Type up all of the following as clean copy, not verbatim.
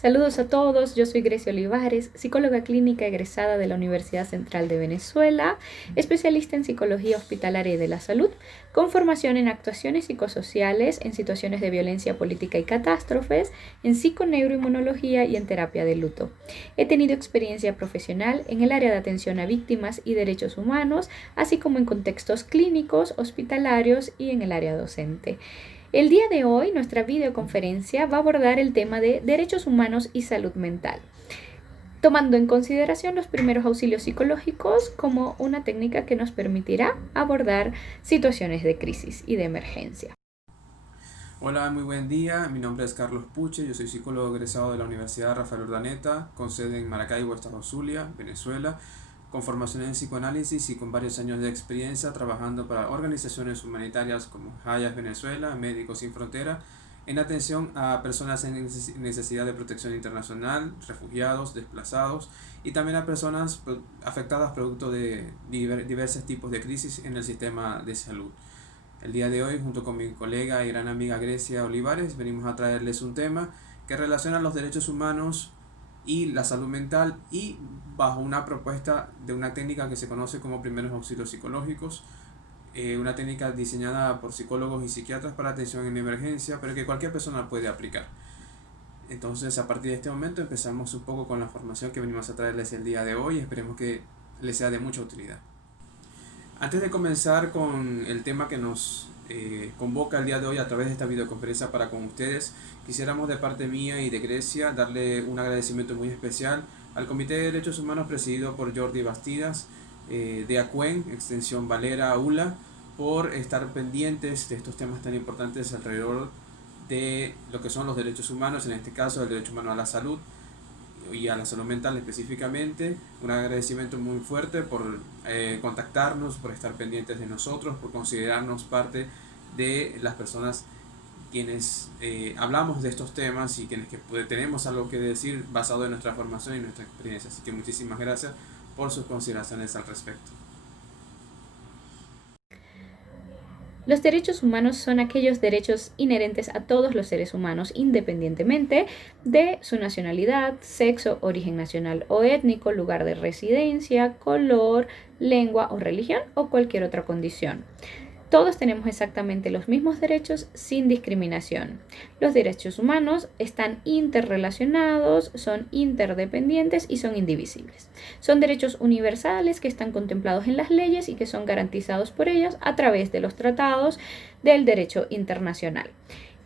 Saludos a todos, yo soy Grecia Olivares, psicóloga clínica egresada de la Universidad Central de Venezuela, especialista en psicología hospitalaria y de la salud, con formación en actuaciones psicosociales, en situaciones de violencia política y catástrofes, en psiconeuroinmunología y en terapia de luto. He tenido experiencia profesional en el área de atención a víctimas y derechos humanos, así como en contextos clínicos, hospitalarios y en el área docente. El día de hoy, nuestra videoconferencia va a abordar el tema de derechos humanos y salud mental, tomando en consideración los primeros auxilios psicológicos como una técnica que nos permitirá abordar situaciones de crisis y de emergencia. Hola, muy buen día. Mi nombre es Carlos Puche. Yo soy psicólogo egresado de la Universidad Rafael Urdaneta, con sede en Maracaibo, Estado Zulia, Venezuela, con formación en psicoanálisis y con varios años de experiencia trabajando para organizaciones humanitarias como Hayas Venezuela, Médicos Sin Frontera, en atención a personas en necesidad de protección internacional, refugiados, desplazados y también a personas afectadas producto de diversos tipos de crisis en el sistema de salud. El día de hoy, junto con mi colega y gran amiga Grecia Olivares, venimos a traerles un tema que relaciona los derechos humanos y la salud mental y bajo una propuesta de una técnica que se conoce como primeros auxilios psicológicos, una técnica diseñada por psicólogos y psiquiatras para atención en emergencia, pero que cualquier persona puede aplicar. Entonces, a partir de este momento empezamos un poco con la formación que venimos a traerles el día de hoy. Esperemos que les sea de mucha utilidad. Antes de comenzar con el tema que nos convoca el día de hoy a través de esta videoconferencia para con ustedes, quisiéramos de parte mía y de Grecia darle un agradecimiento muy especial al Comité de Derechos Humanos presidido por Jordi Bastidas, de ACUEN, extensión Valera ULA, por estar pendientes de estos temas tan importantes alrededor de lo que son los derechos humanos, en este caso el derecho humano a la salud y a la salud mental específicamente. Un agradecimiento muy fuerte por contactarnos, por estar pendientes de nosotros, por considerarnos parte de las personas quienes hablamos de estos temas y quienes que tenemos algo que decir basado en nuestra formación y nuestra experiencia. Así que muchísimas gracias por sus consideraciones al respecto. Los derechos humanos son aquellos derechos inherentes a todos los seres humanos, independientemente de su nacionalidad, sexo, origen nacional o étnico, lugar de residencia, color, lengua o religión o cualquier otra condición. Todos tenemos exactamente los mismos derechos sin discriminación. Los derechos humanos están interrelacionados, son interdependientes y son indivisibles. Son derechos universales que están contemplados en las leyes y que son garantizados por ellas a través de los tratados del derecho internacional.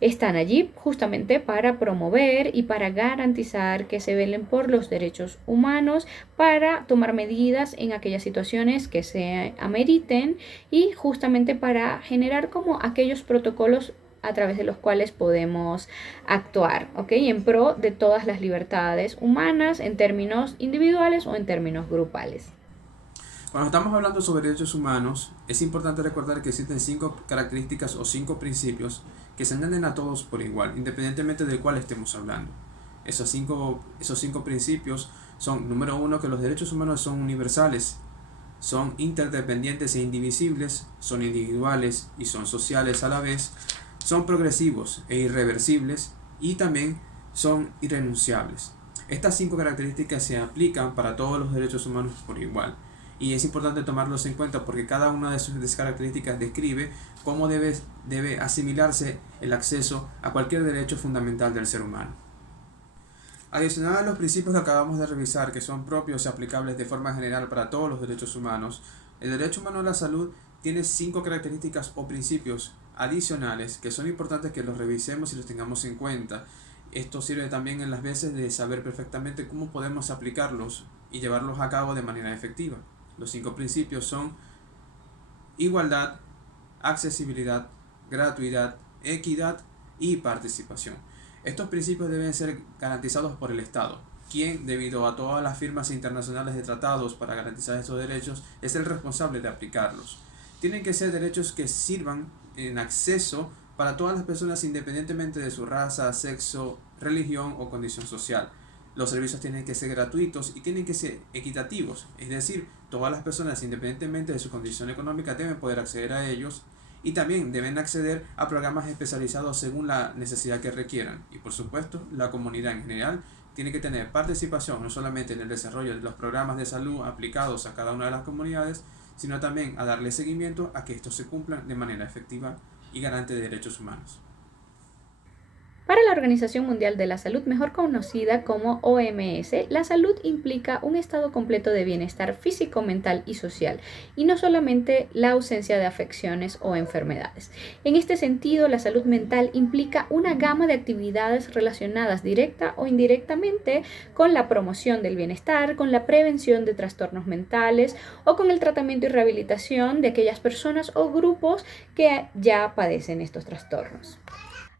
Están allí justamente para promover y para garantizar que se velen por los derechos humanos, para tomar medidas en aquellas situaciones que se ameriten y justamente para generar como aquellos protocolos a través de los cuales podemos actuar, ¿ok? En pro de todas las libertades humanas en términos individuales o en términos grupales. Cuando estamos hablando sobre derechos humanos, es importante recordar que existen 5 características o 5 principios que se añaden a todos por igual, independientemente del cual estemos hablando. Esos cinco principios son, número uno, que los derechos humanos son universales, son interdependientes e indivisibles, son individuales y son sociales a la vez, son progresivos e irreversibles y también son irrenunciables. Estas 5 características se aplican para todos los derechos humanos por igual. Y es importante tomarlos en cuenta porque cada una de sus características describe cómo debe asimilarse el acceso a cualquier derecho fundamental del ser humano. Adicional a los principios que acabamos de revisar, que son propios y aplicables de forma general para todos los derechos humanos, el derecho humano a la salud tiene 5 características o principios adicionales que son importantes que los revisemos y los tengamos en cuenta. Esto sirve también en las veces de saber perfectamente cómo podemos aplicarlos y llevarlos a cabo de manera efectiva. Los 5 principios son igualdad, accesibilidad, gratuidad, equidad y participación. Estos principios deben ser garantizados por el Estado, quien, debido a todas las firmas internacionales de tratados para garantizar estos derechos, es el responsable de aplicarlos. Tienen que ser derechos que sirvan en acceso para todas las personas independientemente de su raza, sexo, religión o condición social. Los servicios tienen que ser gratuitos y tienen que ser equitativos, es decir, todas las personas independientemente de su condición económica deben poder acceder a ellos y también deben acceder a programas especializados según la necesidad que requieran y por supuesto la comunidad en general tiene que tener participación no solamente en el desarrollo de los programas de salud aplicados a cada una de las comunidades, sino también a darle seguimiento a que estos se cumplan de manera efectiva y garante de derechos humanos. Para la Organización Mundial de la Salud, mejor conocida como OMS, la salud implica un estado completo de bienestar físico, mental y social, y no solamente la ausencia de afecciones o enfermedades. En este sentido, la salud mental implica una gama de actividades relacionadas directa o indirectamente con la promoción del bienestar, con la prevención de trastornos mentales o con el tratamiento y rehabilitación de aquellas personas o grupos que ya padecen estos trastornos.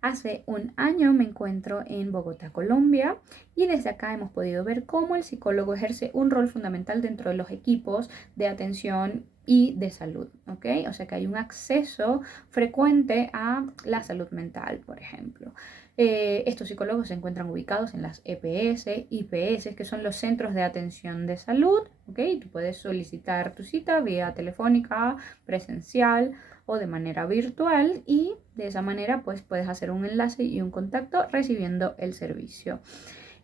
Hace un año me encuentro en Bogotá, Colombia, y desde acá hemos podido ver cómo el psicólogo ejerce un rol fundamental dentro de los equipos de atención y de salud, ¿ok? O sea que hay un acceso frecuente a la salud mental, por ejemplo. Estos psicólogos se encuentran ubicados en las EPS, IPS, que son los centros de atención de salud, ¿ok? Tú puedes solicitar tu cita vía telefónica, presencial o de manera virtual, y de esa manera pues puedes hacer un enlace y un contacto recibiendo el servicio.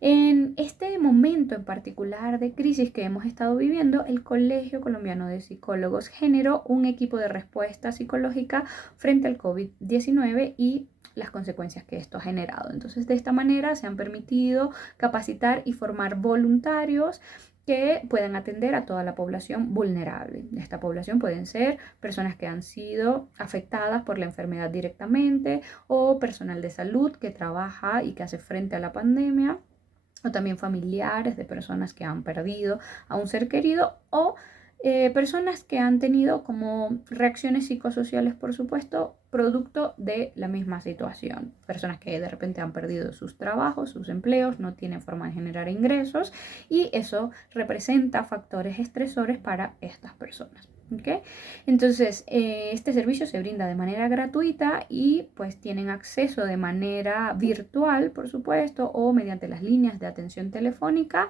En este momento en particular de crisis que hemos estado viviendo, el Colegio Colombiano de Psicólogos generó un equipo de respuesta psicológica frente al COVID-19 y las consecuencias que esto ha generado. Entonces, de esta manera se han permitido capacitar y formar voluntarios que puedan atender a toda la población vulnerable. Esta población pueden ser personas que han sido afectadas por la enfermedad directamente o personal de salud que trabaja y que hace frente a la pandemia, o también familiares de personas que han perdido a un ser querido, o personas que han tenido como reacciones psicosociales, por supuesto, producto de la misma situación. Personas que de repente han perdido sus trabajos, sus empleos, no tienen forma de generar ingresos, y eso representa factores estresores para estas personas. ¿Okay? Entonces, este servicio se brinda de manera gratuita y pues tienen acceso de manera virtual, por supuesto, o mediante las líneas de atención telefónica,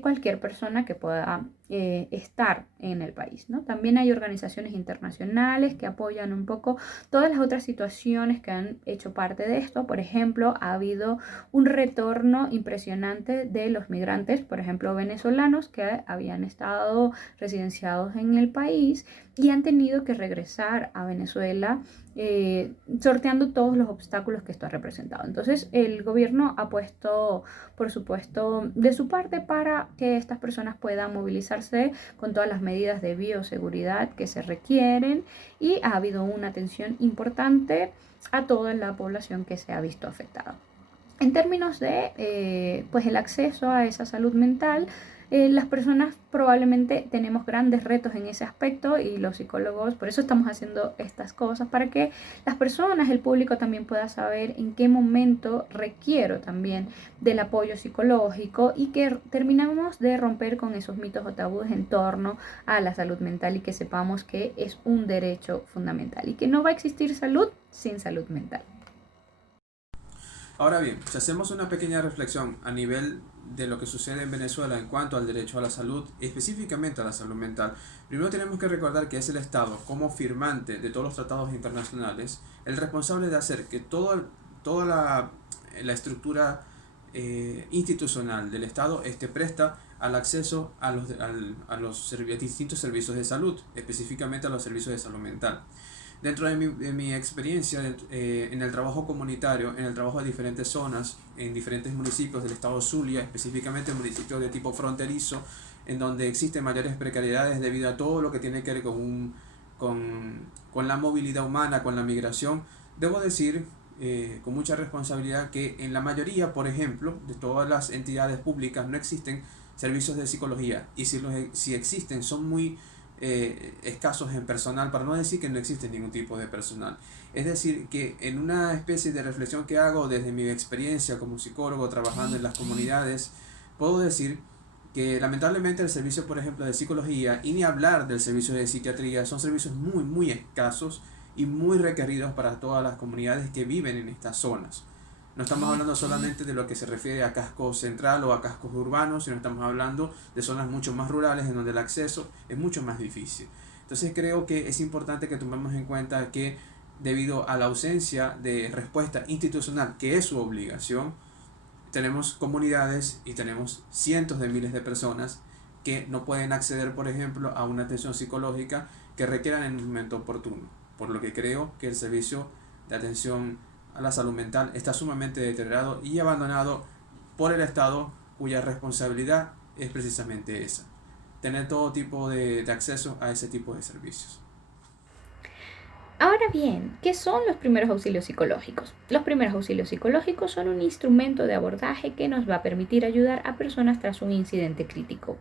cualquier persona que pueda estar en el país, ¿no? También hay organizaciones internacionales que apoyan un poco todas las otras situaciones que han hecho parte de esto. Por ejemplo, ha habido un retorno impresionante de los migrantes, por ejemplo, venezolanos que habían estado residenciados en el país y han tenido que regresar a Venezuela, sorteando todos los obstáculos que esto ha representado. Entonces, el gobierno ha puesto, por supuesto, de su parte para que estas personas puedan movilizarse con todas las medidas de bioseguridad que se requieren, y ha habido una atención importante a toda la población que se ha visto afectada. En términos de pues el acceso a esa salud mental, las personas probablemente tenemos grandes retos en ese aspecto, y los psicólogos, por eso estamos haciendo estas cosas, para que las personas, el público también pueda saber en qué momento requiero también del apoyo psicológico, y que terminamos de romper con esos mitos o tabúes en torno a la salud mental, y que sepamos que es un derecho fundamental y que no va a existir salud sin salud mental. Ahora bien, si hacemos una pequeña reflexión a nivel de lo que sucede en Venezuela en cuanto al derecho a la salud, específicamente a la salud mental, primero tenemos que recordar que es el Estado, como firmante de todos los tratados internacionales, el responsable de hacer que toda la estructura institucional del Estado esté presta al acceso a los distintos servicios de salud, específicamente a los servicios de salud mental. Dentro de mi experiencia en el trabajo comunitario, en el trabajo de diferentes zonas, en diferentes municipios del estado Zulia, específicamente municipios de tipo fronterizo, en donde existen mayores precariedades debido a todo lo que tiene que ver con la movilidad humana, con la migración, debo decir con mucha responsabilidad que en la mayoría, por ejemplo, de todas las entidades públicas no existen servicios de psicología, y si existen son muy escasos en personal, para no decir que no existe ningún tipo de personal. Es decir, que en una especie de reflexión que hago desde mi experiencia como psicólogo trabajando en las comunidades, puedo decir que lamentablemente el servicio, por ejemplo, de psicología, y ni hablar del servicio de psiquiatría, son servicios muy escasos y muy requeridos para todas las comunidades que viven en estas zonas. No estamos hablando solamente de lo que se refiere a casco central o a cascos urbanos, sino estamos hablando de zonas mucho más rurales en donde el acceso es mucho más difícil. Entonces creo que es importante que tomemos en cuenta que debido a la ausencia de respuesta institucional, que es su obligación, tenemos comunidades y tenemos cientos de miles de personas que no pueden acceder, por ejemplo, a una atención psicológica que requieran en un momento oportuno. Por lo que creo que el servicio de atención a la salud mental está sumamente deteriorado y abandonado por el Estado, cuya responsabilidad es precisamente esa, tener todo tipo de acceso a ese tipo de servicios. Ahora bien, ¿qué son los primeros auxilios psicológicos? Los primeros auxilios psicológicos son un instrumento de abordaje que nos va a permitir ayudar a personas tras un incidente crítico.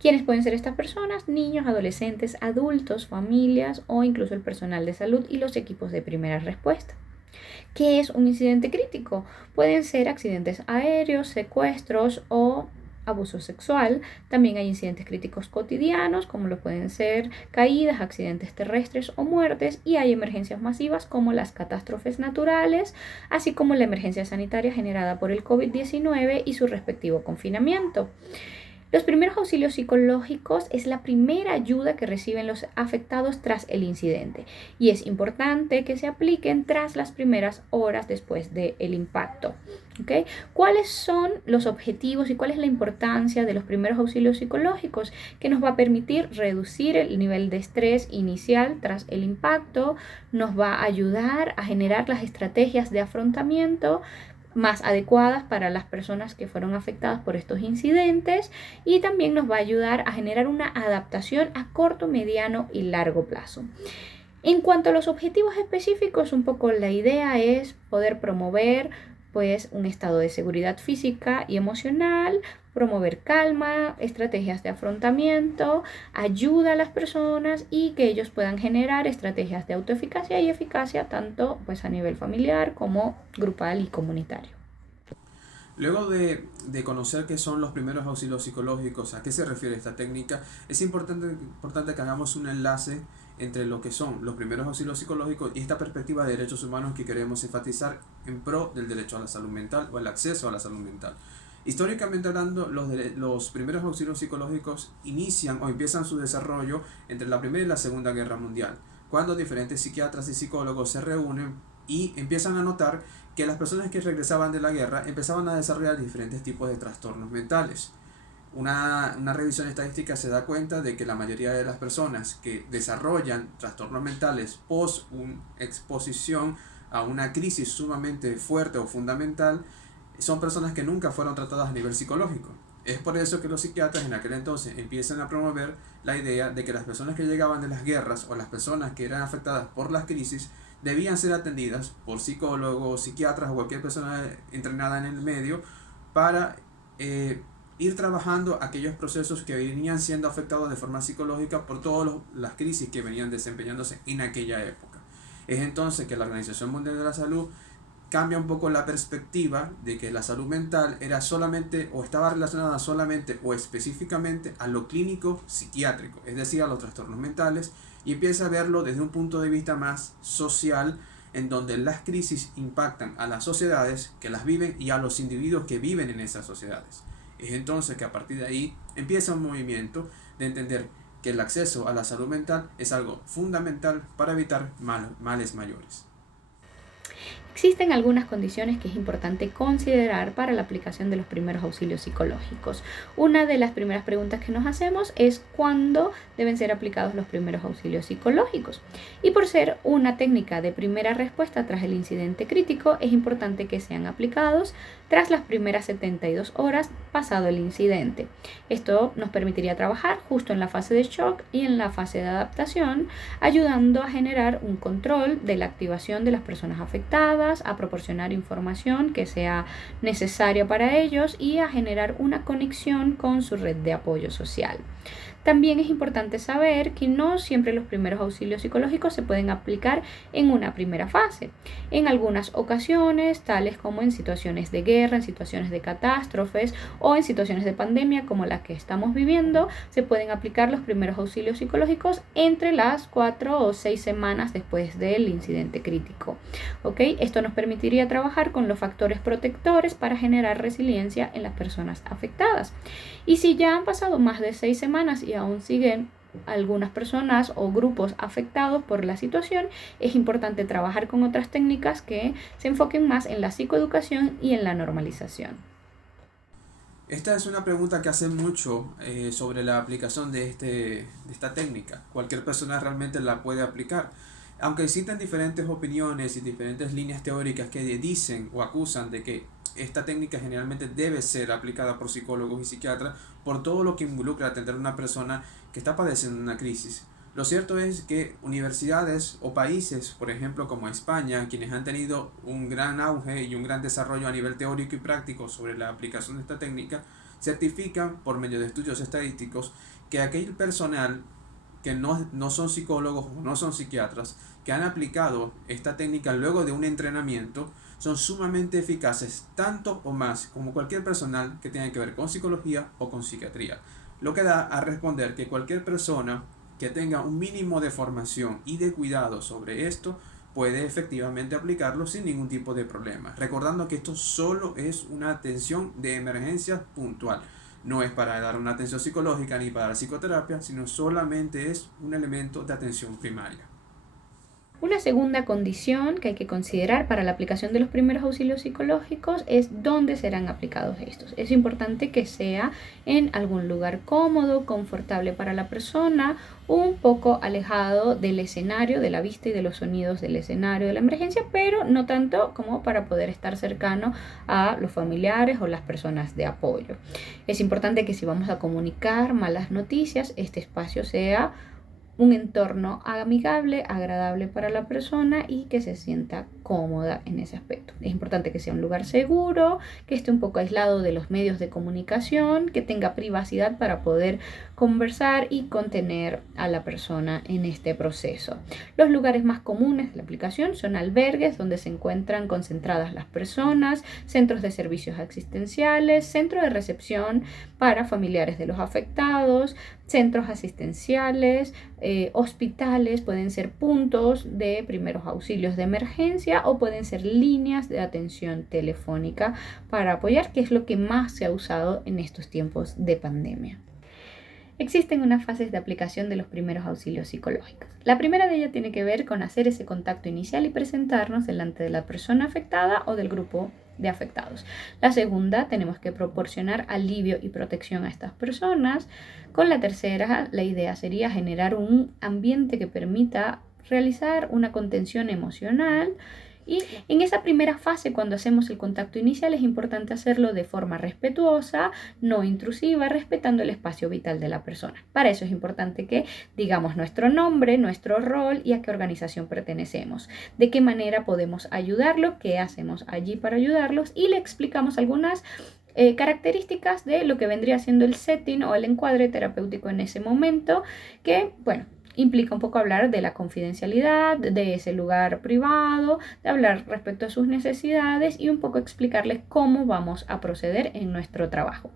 ¿Quiénes pueden ser estas personas? Niños, adolescentes, adultos, familias o incluso el personal de salud y los equipos de primera respuesta. ¿Qué es un incidente crítico? Pueden ser accidentes aéreos, secuestros o abuso sexual. También hay incidentes críticos cotidianos, como lo pueden ser caídas, accidentes terrestres o muertes, y hay emergencias masivas como las catástrofes naturales, así como la emergencia sanitaria generada por el COVID-19 y su respectivo confinamiento. Los primeros auxilios psicológicos es la primera ayuda que reciben los afectados tras el incidente y es importante que se apliquen tras las primeras horas después del impacto. ¿Okay? ¿Cuáles son los objetivos y cuál es la importancia de los primeros auxilios psicológicos? Que nos va a permitir reducir el nivel de estrés inicial tras el impacto, nos va a ayudar a generar las estrategias de afrontamiento más adecuadas para las personas que fueron afectadas por estos incidentes y también nos va a ayudar a generar una adaptación a corto, mediano y largo plazo. En cuanto a los objetivos específicos, un poco la idea es poder promover pues un estado de seguridad física y emocional, promover calma, estrategias de afrontamiento, ayuda a las personas y que ellos puedan generar estrategias de autoeficacia y eficacia tanto pues a nivel familiar como grupal y comunitario. Luego de conocer qué son los primeros auxilios psicológicos, a qué se refiere esta técnica, es importante que hagamos un enlace entre lo que son los primeros auxilios psicológicos y esta perspectiva de derechos humanos que queremos enfatizar en pro del derecho a la salud mental o el acceso a la salud mental. Históricamente hablando, los primeros auxilios psicológicos inician o empiezan su desarrollo entre la Primera y la Segunda Guerra Mundial, cuando diferentes psiquiatras y psicólogos se reúnen y empiezan a notar que las personas que regresaban de la guerra empezaban a desarrollar diferentes tipos de trastornos mentales. Una revisión estadística se da cuenta de que la mayoría de las personas que desarrollan trastornos mentales post una exposición a una crisis sumamente fuerte o fundamental son personas que nunca fueron tratadas a nivel psicológico. Es por eso que los psiquiatras en aquel entonces empiezan a promover la idea de que las personas que llegaban de las guerras o las personas que eran afectadas por las crisis debían ser atendidas por psicólogos, psiquiatras o cualquier persona entrenada en el medio para ir trabajando aquellos procesos que venían siendo afectados de forma psicológica por todas las crisis que venían desempeñándose en aquella época. Es entonces que la Organización Mundial de la Salud cambia un poco la perspectiva de que la salud mental era solamente o estaba relacionada solamente o específicamente a lo clínico psiquiátrico, es decir, a los trastornos mentales, y empieza a verlo desde un punto de vista más social, en donde las crisis impactan a las sociedades que las viven y a los individuos que viven en esas sociedades. Es entonces que a partir de ahí empieza un movimiento de entender que el acceso a la salud mental es algo fundamental para evitar males mayores. Existen algunas condiciones que es importante considerar para la aplicación de los primeros auxilios psicológicos. Una de las primeras preguntas que nos hacemos es ¿cuándo deben ser aplicados los primeros auxilios psicológicos? Y por ser una técnica de primera respuesta tras el incidente crítico, es importante que sean aplicados tras las primeras 72 horas pasado el incidente. Esto nos permitiría trabajar justo en la fase de shock y en la fase de adaptación, ayudando a generar un control de la activación de las personas afectadas, a proporcionar información que sea necesaria para ellos y a generar una conexión con su red de apoyo social. También es importante saber que no siempre los primeros auxilios psicológicos se pueden aplicar en una primera fase. En algunas ocasiones, tales como en situaciones de guerra, en situaciones de catástrofes o en situaciones de pandemia como la que estamos viviendo, se pueden aplicar los primeros auxilios psicológicos entre las 4 o 6 semanas después del incidente crítico. ¿Okay? Esto nos permitiría trabajar con los factores protectores para generar resiliencia en las personas afectadas. Y si ya han pasado más de 6 semanas y aún siguen algunas personas o grupos afectados por la situación, es importante trabajar con otras técnicas que se enfoquen más en la psicoeducación y en la normalización. Esta es una pregunta que hacen mucho sobre la aplicación de esta técnica. Cualquier persona realmente la puede aplicar. Aunque existen diferentes opiniones y diferentes líneas teóricas que dicen o acusan de que esta técnica generalmente debe ser aplicada por psicólogos y psiquiatras por todo lo que involucra atender a una persona que está padeciendo una crisis. Lo cierto es que universidades o países, por ejemplo como España, quienes han tenido un gran auge y un gran desarrollo a nivel teórico y práctico sobre la aplicación de esta técnica, certifican por medio de estudios estadísticos que aquel personal que no son psicólogos o no son psiquiatras, que han aplicado esta técnica luego de un entrenamiento, son sumamente eficaces, tanto o más como cualquier personal que tenga que ver con psicología o con psiquiatría. Lo que da a responder que cualquier persona que tenga un mínimo de formación y de cuidado sobre esto puede efectivamente aplicarlo sin ningún tipo de problema. Recordando que esto solo es una atención de emergencia puntual. No es para dar una atención psicológica ni para dar psicoterapia, sino solamente es un elemento de atención primaria. Una segunda condición que hay que considerar para la aplicación de los primeros auxilios psicológicos es dónde serán aplicados estos. Es importante que sea en algún lugar cómodo, confortable para la persona, un poco alejado del escenario, de la vista y de los sonidos del escenario de la emergencia, pero no tanto como para poder estar cercano a los familiares o las personas de apoyo. Es importante que si vamos a comunicar malas noticias, este espacio sea un entorno amigable, agradable para la persona y que se sienta cómoda en ese aspecto. Es importante que sea un lugar seguro, que esté un poco aislado de los medios de comunicación, que tenga privacidad para poder conversar y contener a la persona en este proceso. Los lugares más comunes de la aplicación son albergues donde se encuentran concentradas las personas, centros de servicios asistenciales, centro de recepción para familiares de los afectados, centros asistenciales, hospitales, pueden ser puntos de primeros auxilios de emergencia o pueden ser líneas de atención telefónica para apoyar, que es lo que más se ha usado en estos tiempos de pandemia. Existen unas fases de aplicación de los primeros auxilios psicológicos. La primera de ellas tiene que ver con hacer ese contacto inicial y presentarnos delante de la persona afectada o del grupo de afectados. La segunda, tenemos que proporcionar alivio y protección a estas personas. Con la tercera, la idea sería generar un ambiente que permita realizar una contención emocional. Y en esa primera fase, cuando hacemos el contacto inicial, es importante hacerlo de forma respetuosa, no intrusiva, respetando el espacio vital de la persona. Para eso es importante que digamos nuestro nombre, nuestro rol y a qué organización pertenecemos, de qué manera podemos ayudarlo, qué hacemos allí para ayudarlos y le explicamos algunas características de lo que vendría siendo el setting o el encuadre terapéutico en ese momento, que, bueno, implica un poco hablar de la confidencialidad, de ese lugar privado, de hablar respecto a sus necesidades y un poco explicarles cómo vamos a proceder en nuestro trabajo.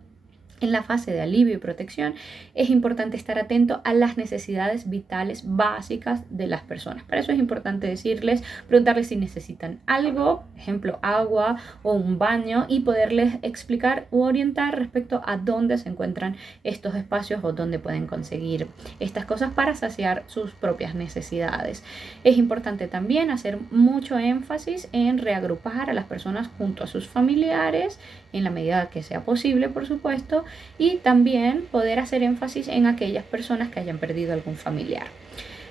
En la fase de alivio y protección es importante estar atento a las necesidades vitales básicas de las personas. Para eso es importante decirles, preguntarles si necesitan algo, ejemplo agua o un baño, y poderles explicar u orientar respecto a dónde se encuentran estos espacios o dónde pueden conseguir estas cosas para saciar sus propias necesidades. Es importante también hacer mucho énfasis en reagrupar a las personas junto a sus familiares en la medida que sea posible, por supuesto, y también poder hacer énfasis en aquellas personas que hayan perdido algún familiar.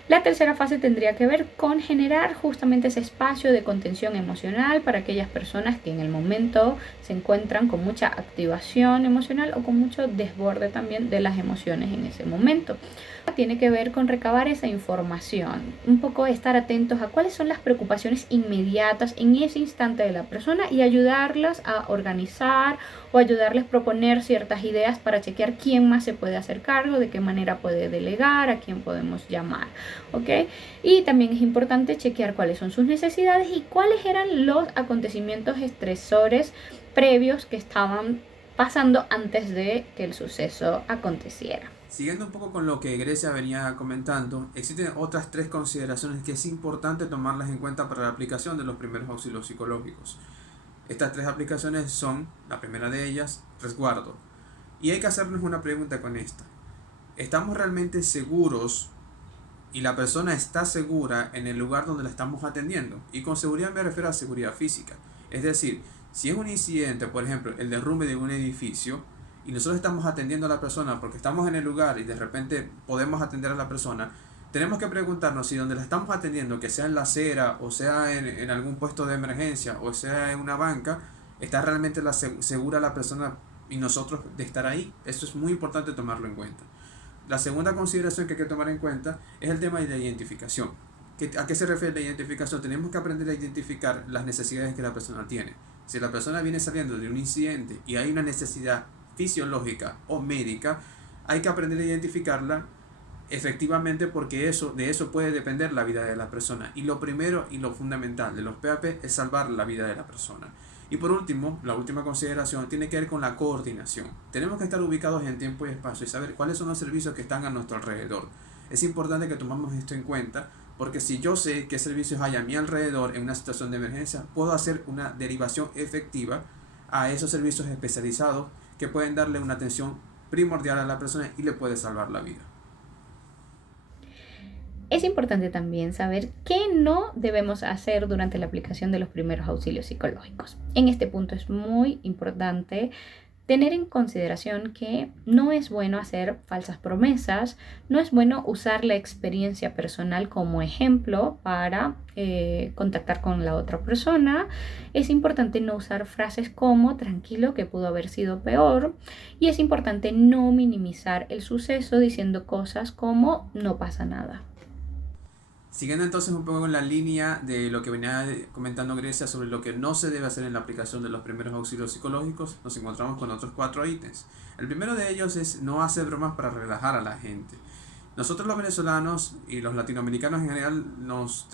La tercera fase tendría que ver con generar justamente ese espacio de contención emocional para aquellas personas que en el momento se encuentran con mucha activación emocional o con mucho desborde también de las emociones en ese momento. Tiene que ver con recabar esa información, un poco estar atentos a cuáles son las preocupaciones inmediatas en ese instante de la persona y ayudarlas a organizar o ayudarles a proponer ciertas ideas para chequear quién más se puede hacer cargo, de qué manera puede delegar, a quién podemos llamar, ¿ok? Y también es importante chequear cuáles son sus necesidades y cuáles eran los acontecimientos estresores previos que estaban pasando antes de que el suceso aconteciera. Siguiendo un poco con lo que Grecia venía comentando, existen otras tres consideraciones que es importante tomarlas en cuenta para la aplicación de los primeros auxilios psicológicos. Estas tres aplicaciones son, la primera de ellas, resguardo. Y hay que hacernos una pregunta con esta. ¿Estamos realmente seguros y la persona está segura en el lugar donde la estamos atendiendo? Y con seguridad me refiero a seguridad física. Es decir, si es un incidente, por ejemplo, el derrumbe de un edificio, y nosotros estamos atendiendo a la persona porque estamos en el lugar y de repente podemos atender a la persona, tenemos que preguntarnos si donde la estamos atendiendo, que sea en la acera o sea en algún puesto de emergencia o sea en una banca, está realmente segura la persona y nosotros de estar ahí. Eso es muy importante tomarlo en cuenta. La segunda consideración que hay que tomar en cuenta es el tema de la identificación. ¿A qué se refiere la identificación? Tenemos que aprender a identificar las necesidades que la persona tiene. Si la persona viene saliendo de un incidente y hay una necesidad fisiológica o médica, hay que aprender a identificarla efectivamente, porque de eso puede depender la vida de la persona. Y lo primero y lo fundamental de los PAP es salvar la vida de la persona. Y por último, la última consideración tiene que ver con la coordinación. Tenemos que estar ubicados en tiempo y espacio y saber cuáles son los servicios que están a nuestro alrededor. Es importante que tomemos esto en cuenta, porque si yo sé qué servicios hay a mi alrededor en una situación de emergencia, puedo hacer una derivación efectiva a esos servicios especializados que pueden darle una atención primordial a la persona y le puede salvar la vida. Es importante también saber qué no debemos hacer durante la aplicación de los primeros auxilios psicológicos. En este punto es muy importante tener en consideración que no es bueno hacer falsas promesas, no es bueno usar la experiencia personal como ejemplo para contactar con la otra persona. Es importante no usar frases como tranquilo que pudo haber sido peor, y es importante no minimizar el suceso diciendo cosas como no pasa nada. Siguiendo entonces un poco en la línea de lo que venía comentando Grecia sobre lo que no se debe hacer en la aplicación de los primeros auxilios psicológicos, nos encontramos con otros 4 ítems. El primero de ellos es no hacer bromas para relajar a la gente. Nosotros los venezolanos y los latinoamericanos en general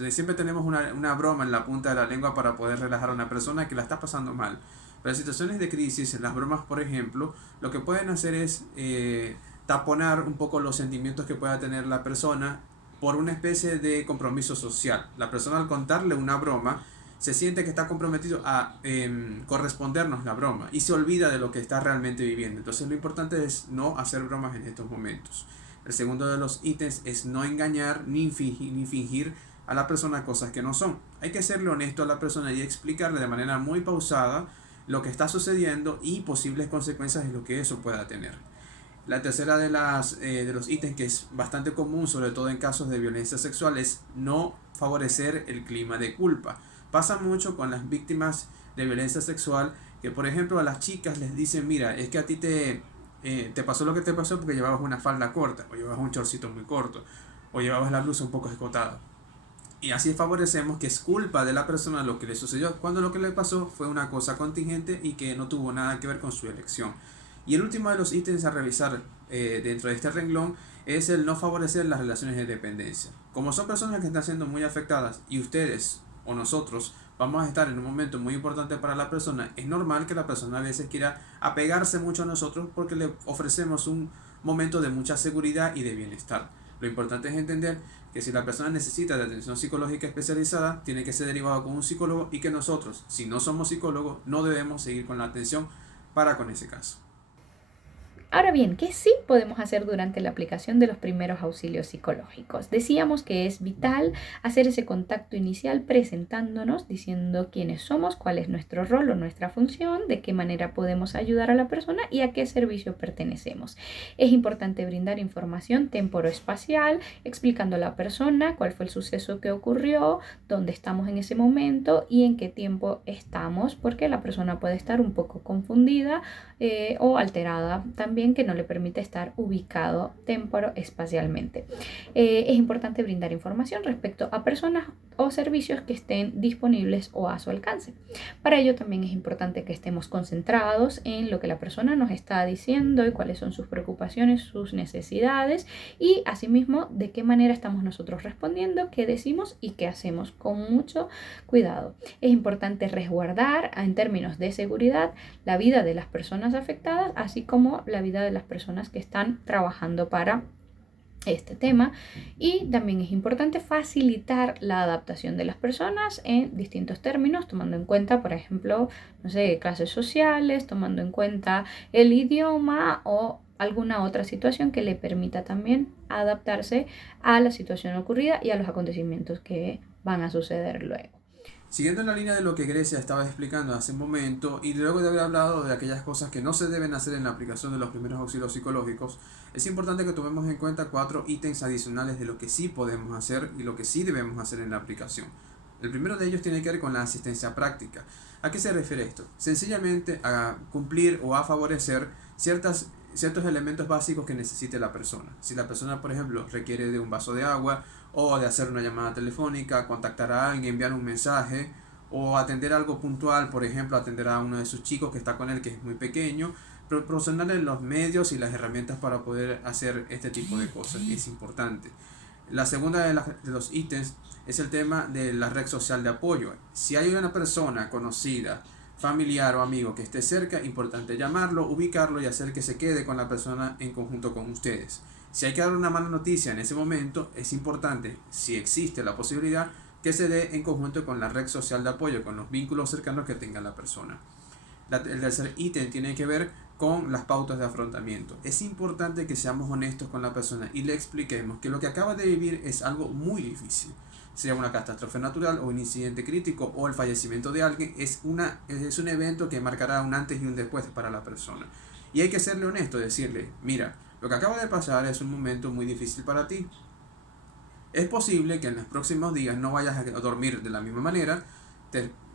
siempre tenemos una broma en la punta de la lengua para poder relajar a una persona que la está pasando mal. Pero en situaciones de crisis, en las bromas por ejemplo, lo que pueden hacer es taponar un poco los sentimientos que pueda tener la persona por una especie de compromiso social. La persona, al contarle una broma, se siente que está comprometido a correspondernos la broma y se olvida de lo que está realmente viviendo. Entonces lo importante es no hacer bromas en estos momentos. El segundo de los ítems es no engañar ni fingir a la persona cosas que no son. Hay que serle honesto a la persona y explicarle de manera muy pausada lo que está sucediendo y posibles consecuencias de lo que eso pueda tener. La tercera de los ítems, que es bastante común, sobre todo en casos de violencia sexual, es no favorecer el clima de culpa. Pasa mucho con las víctimas de violencia sexual, que por ejemplo a las chicas les dicen, mira, es que a ti te pasó lo que te pasó porque llevabas una falda corta, o llevabas un chorcito muy corto, o llevabas la blusa un poco escotada. Y así favorecemos que es culpa de la persona lo que le sucedió, cuando lo que le pasó fue una cosa contingente y que no tuvo nada que ver con su elección. Y el último de los ítems a revisar dentro de este renglón es el no favorecer las relaciones de dependencia. Como son personas que están siendo muy afectadas y ustedes o nosotros vamos a estar en un momento muy importante para la persona, es normal que la persona a veces quiera apegarse mucho a nosotros porque le ofrecemos un momento de mucha seguridad y de bienestar. Lo importante es entender que si la persona necesita de atención psicológica especializada, tiene que ser derivado con un psicólogo, y que nosotros, si no somos psicólogos, no debemos seguir con la atención para con ese caso. Ahora bien, ¿qué sí podemos hacer durante la aplicación de los primeros auxilios psicológicos? Decíamos que es vital hacer ese contacto inicial presentándonos, diciendo quiénes somos, cuál es nuestro rol o nuestra función, de qué manera podemos ayudar a la persona y a qué servicio pertenecemos. Es importante brindar información temporoespacial, explicando a la persona cuál fue el suceso que ocurrió, dónde estamos en ese momento y en qué tiempo estamos, porque la persona puede estar un poco confundida o alterada también, que no le permite estar ubicado temporoespacialmente. Es importante brindar información respecto a personas o servicios que estén disponibles o a su alcance. Para ello también es importante que estemos concentrados en lo que la persona nos está diciendo y cuáles son sus preocupaciones, sus necesidades, y asimismo de qué manera estamos nosotros respondiendo, qué decimos y qué hacemos, con mucho cuidado. Es importante resguardar en términos de seguridad la vida de las personas afectadas, así como la vida de las personas que están trabajando para este tema, y también es importante facilitar la adaptación de las personas en distintos términos, tomando en cuenta, por ejemplo, no sé, clases sociales, tomando en cuenta el idioma o alguna otra situación que le permita también adaptarse a la situación ocurrida y a los acontecimientos que van a suceder luego. Siguiendo en la línea de lo que Grecia estaba explicando hace un momento, y luego de haber hablado de aquellas cosas que no se deben hacer en la aplicación de los primeros auxilios psicológicos, es importante que tomemos en cuenta 4 ítems adicionales de lo que sí podemos hacer y lo que sí debemos hacer en la aplicación. El primero de ellos tiene que ver con la asistencia práctica. ¿A qué se refiere esto? Sencillamente a cumplir o a favorecer ciertos elementos básicos que necesite la persona. Si la persona, por ejemplo, requiere de un vaso de agua, o de hacer una llamada telefónica, contactar a alguien, enviar un mensaje, o atender algo puntual, por ejemplo, atender a uno de sus chicos que está con él, que es muy pequeño, proporcionarle los medios y las herramientas para poder hacer este tipo de cosas. Es importante. La segunda de los ítems es el tema de la red social de apoyo. Si hay una persona conocida, familiar o amigo que esté cerca, importante llamarlo, ubicarlo y hacer que se quede con la persona en conjunto con ustedes. Si hay que dar una mala noticia en ese momento, es importante, si existe la posibilidad, que se dé en conjunto con la red social de apoyo, con los vínculos cercanos que tenga la persona. El tercer ítem tiene que ver con las pautas de afrontamiento. Es importante que seamos honestos con la persona y le expliquemos que lo que acaba de vivir es algo muy difícil. Sea una catástrofe natural o un incidente crítico o el fallecimiento de alguien, es un evento que marcará un antes y un después para la persona. Y hay que serle honesto, decirle, mira, lo que acaba de pasar es un momento muy difícil para ti. Es posible que en los próximos días no vayas a dormir de la misma manera,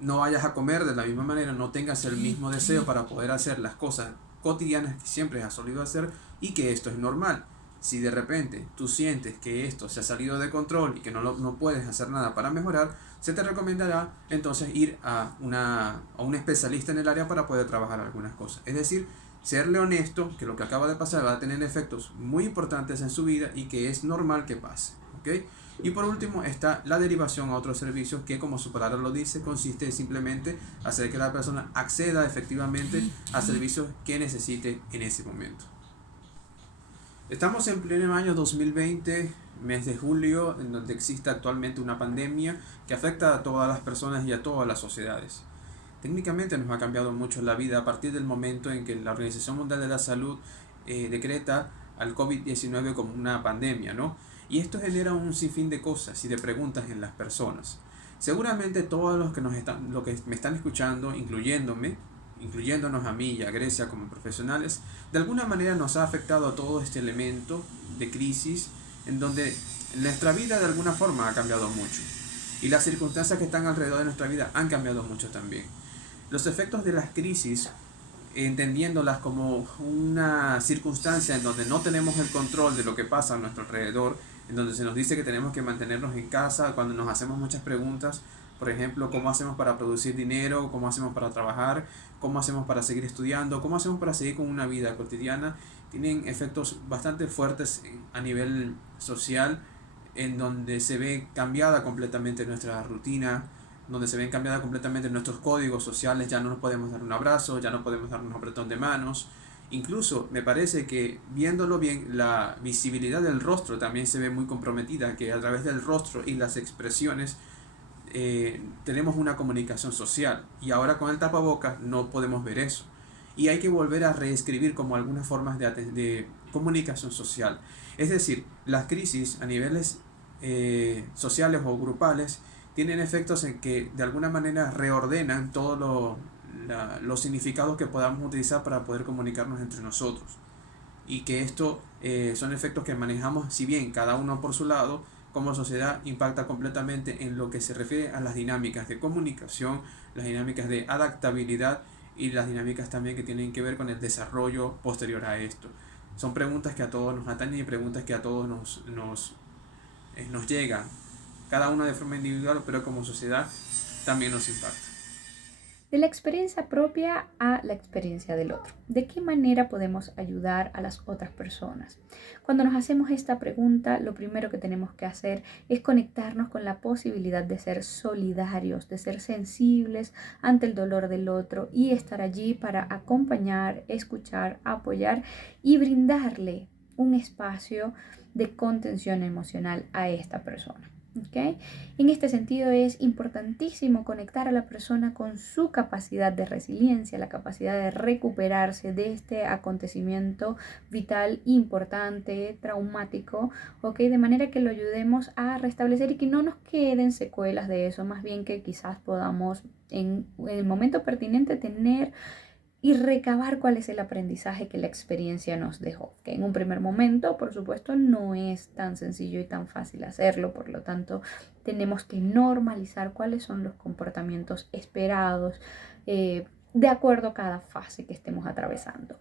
no vayas a comer de la misma manera, no tengas el mismo deseo para poder hacer las cosas cotidianas que siempre has solido hacer, y que esto es normal. Si de repente tú sientes que esto se ha salido de control y que no puedes hacer nada para mejorar, se te recomendará entonces ir a un especialista en el área para poder trabajar algunas cosas. Es decir, serle honesto que lo que acaba de pasar va a tener efectos muy importantes en su vida y que es normal que pase. ¿Okay? Y por último está la derivación a otros servicios, que como su palabra lo dice, consiste simplemente hacer que la persona acceda efectivamente a servicios que necesite en ese momento. Estamos en pleno año 2020, mes de julio, en donde existe actualmente una pandemia que afecta a todas las personas y a todas las sociedades. Técnicamente nos ha cambiado mucho la vida a partir del momento en que la Organización Mundial de la Salud decreta al COVID-19 como una pandemia, ¿no? Y esto genera un sinfín de cosas y de preguntas en las personas. Seguramente todos los que me están escuchando, incluyéndonos a mí y a Grecia como profesionales, de alguna manera nos ha afectado a todo este elemento de crisis en donde nuestra vida de alguna forma ha cambiado mucho. Y las circunstancias que están alrededor de nuestra vida han cambiado mucho también. Los efectos de las crisis, entendiéndolas como una circunstancia en donde no tenemos el control de lo que pasa a nuestro alrededor, en donde se nos dice que tenemos que mantenernos en casa, cuando nos hacemos muchas preguntas, por ejemplo, cómo hacemos para producir dinero, cómo hacemos para trabajar, cómo hacemos para seguir estudiando, cómo hacemos para seguir con una vida cotidiana, tienen efectos bastante fuertes a nivel social, en donde se ve cambiada completamente nuestra rutina, donde se ven cambiadas completamente nuestros códigos sociales. Ya no nos podemos dar un abrazo, ya no podemos dar un apretón de manos. Incluso me parece que, viéndolo bien, la visibilidad del rostro también se ve muy comprometida, que a través del rostro y las expresiones tenemos una comunicación social, y ahora con el tapabocas no podemos ver eso, y hay que volver a reescribir como algunas formas de comunicación social. Es decir, las crisis a niveles sociales o grupales tienen efectos en que de alguna manera reordenan todos los significados que podamos utilizar para poder comunicarnos entre nosotros, y que esto son efectos que manejamos, si bien cada uno por su lado, como sociedad impacta completamente en lo que se refiere a las dinámicas de comunicación, las dinámicas de adaptabilidad y las dinámicas también que tienen que ver con el desarrollo posterior a esto. Son preguntas que a todos nos atañen y preguntas que a todos nos llegan, cada una de forma individual, pero como sociedad también nos impacta. De la experiencia propia a la experiencia del otro. ¿De qué manera podemos ayudar a las otras personas? Cuando nos hacemos esta pregunta, lo primero que tenemos que hacer es conectarnos con la posibilidad de ser solidarios, de ser sensibles ante el dolor del otro y estar allí para acompañar, escuchar, apoyar y brindarle un espacio de contención emocional a esta persona. ¿ok? En este sentido es importantísimo conectar a la persona con su capacidad de resiliencia, la capacidad de recuperarse de este acontecimiento vital importante, traumático, ¿ok? De manera que lo ayudemos a restablecer y que no nos queden secuelas de eso, más bien que quizás podamos en el momento pertinente tener y recabar cuál es el aprendizaje que la experiencia nos dejó. Que en un primer momento, por supuesto, no es tan sencillo y tan fácil hacerlo, por lo tanto, tenemos que normalizar cuáles son los comportamientos esperados de acuerdo a cada fase que estemos atravesando.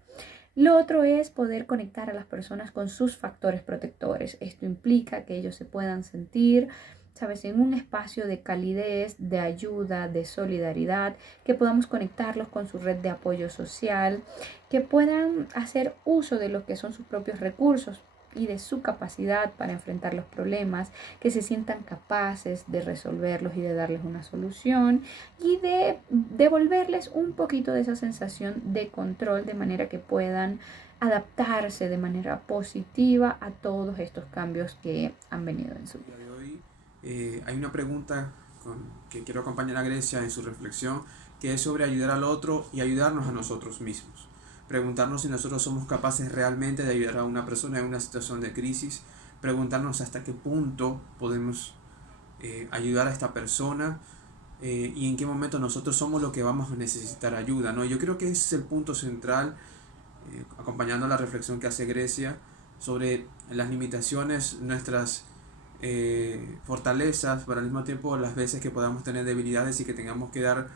Lo otro es poder conectar a las personas con sus factores protectores. Esto implica que ellos se puedan sentir, sabes, en un espacio de calidez, de ayuda, de solidaridad, que podamos conectarlos con su red de apoyo social, que puedan hacer uso de lo que son sus propios recursos y de su capacidad para enfrentar los problemas, que se sientan capaces de resolverlos y de darles una solución y de devolverles un poquito de esa sensación de control de manera que puedan adaptarse de manera positiva a todos estos cambios que han venido en su vida. De hoy hay una pregunta que quiero acompañar a Grecia en su reflexión, que es sobre ayudar al otro y ayudarnos a nosotros mismos. Preguntarnos si nosotros somos capaces realmente de ayudar a una persona en una situación de crisis, preguntarnos hasta qué punto podemos ayudar a esta persona y en qué momento nosotros somos los que vamos a necesitar ayuda, ¿no? Yo creo que ese es el punto central, acompañando la reflexión que hace Grecia sobre las limitaciones, nuestras fortalezas, pero al mismo tiempo las veces que podamos tener debilidades y que tengamos que dar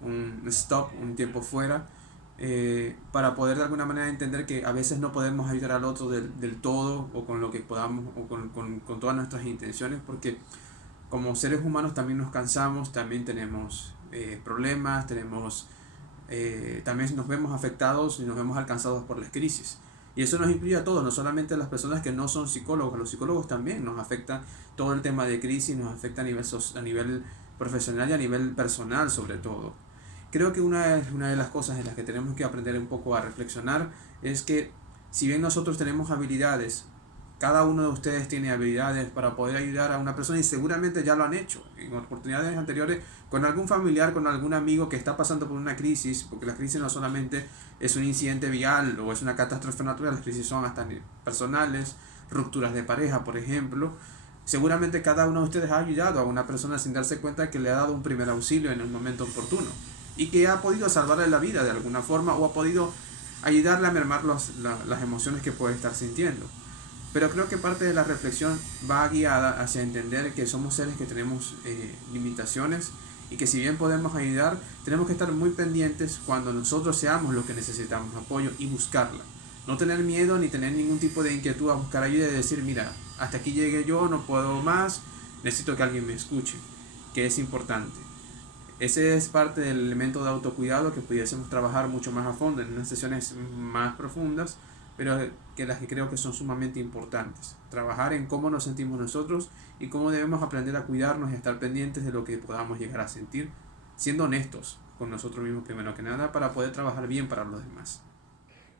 un stop, un tiempo fuera, para poder de alguna manera entender que a veces no podemos ayudar al otro del todo o con lo que podamos o con todas nuestras intenciones, porque como seres humanos también nos cansamos, también tenemos problemas, también nos vemos afectados y nos vemos alcanzados por las crisis. Y eso nos incluye a todos, no solamente a las personas que no son psicólogos, los psicólogos también nos afecta todo el tema de crisis, nos afecta a nivel profesional y a nivel personal sobre todo. Creo que una de las cosas en las que tenemos que aprender un poco a reflexionar es que si bien nosotros tenemos habilidades, cada uno de ustedes tiene habilidades para poder ayudar a una persona y seguramente ya lo han hecho en oportunidades anteriores con algún familiar, con algún amigo que está pasando por una crisis, porque la crisis no solamente es un incidente vial o es una catástrofe natural, las crisis son hasta personales, rupturas de pareja, por ejemplo. Seguramente cada uno de ustedes ha ayudado a una persona sin darse cuenta que le ha dado un primer auxilio en un momento oportuno y que ha podido salvarle la vida de alguna forma o ha podido ayudarle a mermar las emociones que puede estar sintiendo. Pero creo que parte de la reflexión va guiada hacia entender que somos seres que tenemos limitaciones y que si bien podemos ayudar, tenemos que estar muy pendientes cuando nosotros seamos los que necesitamos apoyo y buscarla. No tener miedo ni tener ningún tipo de inquietud a buscar ayuda y decir, mira, hasta aquí llegué yo, no puedo más, necesito que alguien me escuche, que es importante. Ese es parte del elemento de autocuidado que pudiésemos trabajar mucho más a fondo en unas sesiones más profundas, pero que las que creo que son sumamente importantes. Trabajar en cómo nos sentimos nosotros y cómo debemos aprender a cuidarnos y a estar pendientes de lo que podamos llegar a sentir, siendo honestos con nosotros mismos primero que nada para poder trabajar bien para los demás.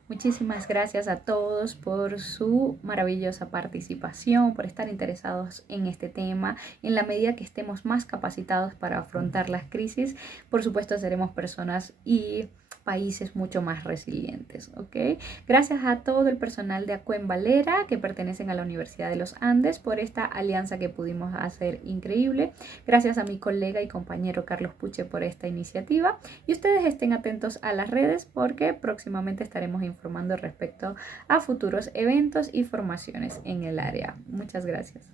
Muchísimas gracias a todos por su maravillosa participación, por estar interesados en este tema. En la medida que estemos más capacitados para afrontar las crisis, por supuesto seremos personas y países mucho más resilientes, ¿ok? Gracias a todo el personal de Acuen Valera que pertenecen a la Universidad de los Andes por esta alianza que pudimos hacer increíble. Gracias a mi colega y compañero Carlos Puche por esta iniciativa y ustedes estén atentos a las redes porque próximamente estaremos informando respecto a futuros eventos y formaciones en el área. Muchas gracias.